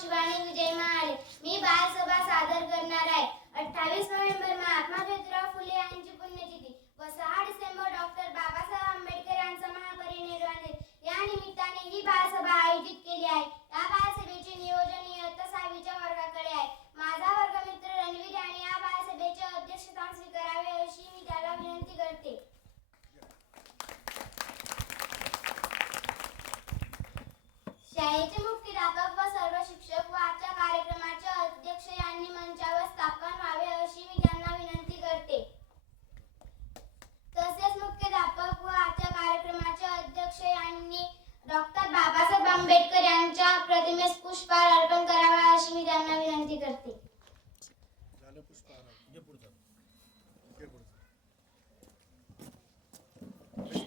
शिवानी विजय महाले. मी बालसभा सादर करणार आहे. अठ्ठावीस नोव्हेंबर महात्मा ज्योतिराव फुले यांची पुण्यतिथी. व सहा डिसेंबर डॉक्टर बाबासाहेब आंबेडकर यांचा महापरिनिर्वाण दिन या निमित्ताने ही बालसभा आयोजित केली आहे या बालसभेचे नियोजन इयत्ता सहावीच्या वर्गाकडे आहे माझा वर्गमित्र रणवीर यांनी या बालसभेचे अध्यक्षस्थान स्वीकारावे अशी मी त्याला विनंती करते शाळेचे मुख्याध्यापक व सर्व शिक्षक व आजच्या कार्यक्रमाचे अध्यक्ष यांनी मंचावर स्थापन व्हावे अशी मी त्यांना विनंती करते. तसेच मुख्याध्यापक व आजच्या कार्यक्रमाचे अध्यक्ष यांनी डॉक्टर बाबासाहेब आंबेडकर यांच्या प्रतिमेस पुष्पहार अर्पण करावा अशी मी त्यांना विनंती करते.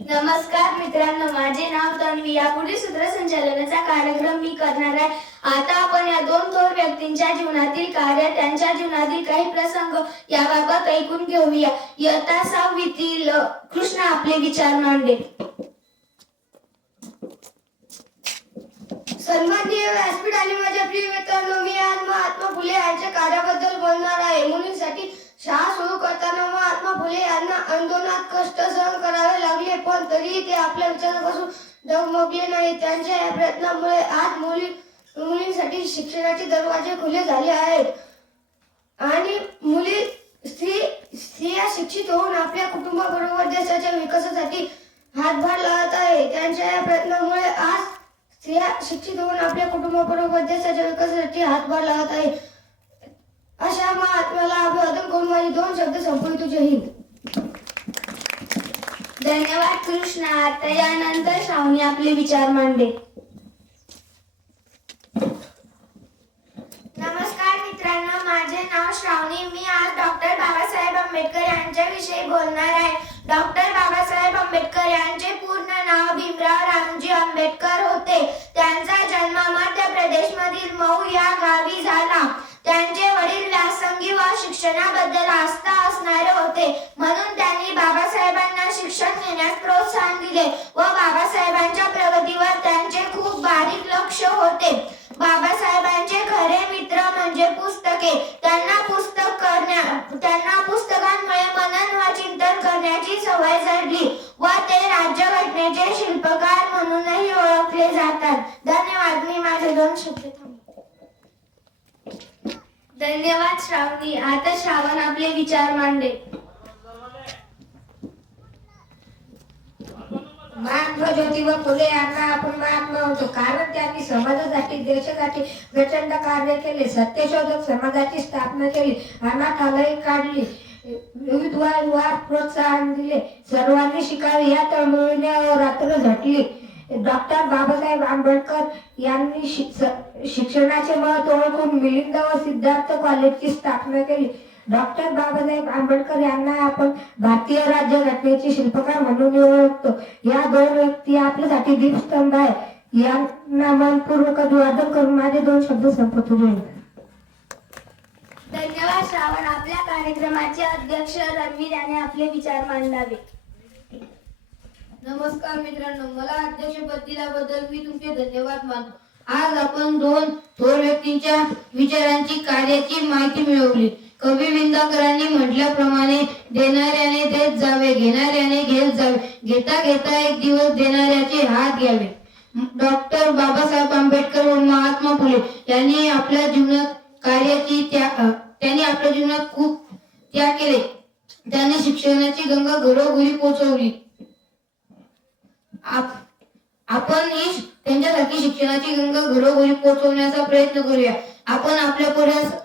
नमस्कार मित्रांनो माझे नाव तन्वी. यापुढे सूत्रसंचालन कार्यक्रम मी करणार आहे. आता आपण या दोन थोर व्यक्तींच्या जीवनातील कार्य त्यांच्या जीवनातील काही प्रसंग याबाबत ऐकून घेऊया. इयत्ता सहावीतील कृष्ण आपले विचार मांडे. सन्माननीय व्यासपीठ आणि माझ्या प्रिय मित्रांनो मी आज महात्मा फुले यांच्या कार्याबद्दल बोलणार आहे. मुलींसाठी शाळा सुरू करताना महात्मा फुले यांना आंदोलनात कष्ट सहन करावे लागले पण तरीही ते आपल्या विचारापासून डगमगले नाही. त्यांच्या या प्रयत्नामुळे आज मुली मुलींसाठी शिक्षणाचे दरवाजे खुले झाले आहेत. आणि मुली स्त्री स्त्रिया शिक्षित होऊन आपल्या कुटुंबाबरोबर देशाच्या विकासासाठी हातभार लावत आहे. त्यांच्या या प्रयत्नामुळे आज स्त्रिया शिक्षित होऊन आपल्या कुटुंबाबरोबर देशाच्या विकासासाठी हातभार लावत आहे अशा महात्म्याला अभिवादन करून माझे दोन शब्द संपवितो जय हिंद धन्यवाद कृष्णा. आता यानंतर श्रावणी आपले विचार मांडे. नमस्कार मित्रांनो माझे नाव श्रावणी. मी आज डॉक्टर बाबासाहेब आंबेडकर यांच्याविषयी बोलणार आहे. डॉक्टर बाबासाहेब आंबेडकर यांचे पूर्ण नाव भीमराव रामजी आंबेडकर होते. त्यांचा जन्म मध्य प्रदेश मधील मऊ या गावी झाला. त्यांचे वडील व्यासंगी व शिक्षणाबद्दल आस्था असणारे होते. म्हणून त्यांनी बाबासाहेबांना शिक्षण घेण्यास प्रोत्साहन दिले व बाबासाहेबांच्या प्रगतीवर त्यांचे खूप बारीक लक्ष होते. बाबासाहेबांचे खरे मित्र म्हणजे पुस्तके. त्यांना पुस्तक करण्या त्यांना पुस्तकांमुळे मनन व चिंतन करण्याची सवय जडली व ते राज्यघटनेचे शिल्पकार म्हणूनही ओळखले जातात. धन्यवाद. मी माझे दोन शब्द धन्यवाद श्रावणी. आता श्रावण आपले विचार मांडे. महात्मा ज्योतिबा फुले यांना आपण महात्मा होतो. कारण त्यांनी समाजासाठी देशासाठी प्रचंड कार्य केले सत्यशोधक समाजाची स्थापना केली अनाथालय काढली विविध प्रोत्साहन दिले सर्वांनी शिकावे. या तळमळीने रात्र झटली. डॉक्टर बाबासाहेब आंबेडकर यांनी शिक्षणाचे महत्त्व ओळखून मिलिंद व सिद्धार्थ कॉलेजची स्थापना केली. डॉक्टर बाबासाहेब आंबेडकर यांना आपण भारतीय राज्यघटनेचे शिल्पकार म्हणून ओळखतो. या दोन व्यक्ती आपल्यासाठी दीपस्तंभ आहे. यांना मनपूर्वक अभिवादन करून माझे दोन शब्द संपतो. धन्यवाद श्रावण. आपल्या कार्यक्रमाचे अध्यक्ष रणवीर याने आपले विचार मांडावे. नमस्कार मित्रांनो मला अध्यक्षपद दिल्याबद्दल मी तुमचे धन्यवाद मानतो. आज आपण दोन थोर व्यक्तींच्या विचारांची कार्याची माहिती मिळवली. कवी विंदाकरांनी म्हटल्याप्रमाणे देणाऱ्याने देत जावे घेणाऱ्याने घेत जावे. घेता घेता एक दिवस देणाऱ्याचे हात घ्यावे. डॉक्टर बाबासाहेब आंबेडकर व महात्मा फुले यांनी आपल्या जीवनात कार्याची त्या त्यांनी आपल्या जीवनात खूप त्याग केले. त्यांनी शिक्षणाची गंगा घरोघरी पोचवली. आपण ही त्यांच्यासारखी शिक्षणाची गंगा घरोघरी पोचवण्याचा प्रयत्न करूया. आपण आपल्या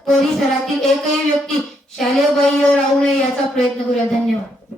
परिसरातील एकही व्यक्ती शालेय बाह्य राहू नये याचा प्रयत्न करूया. धन्यवाद.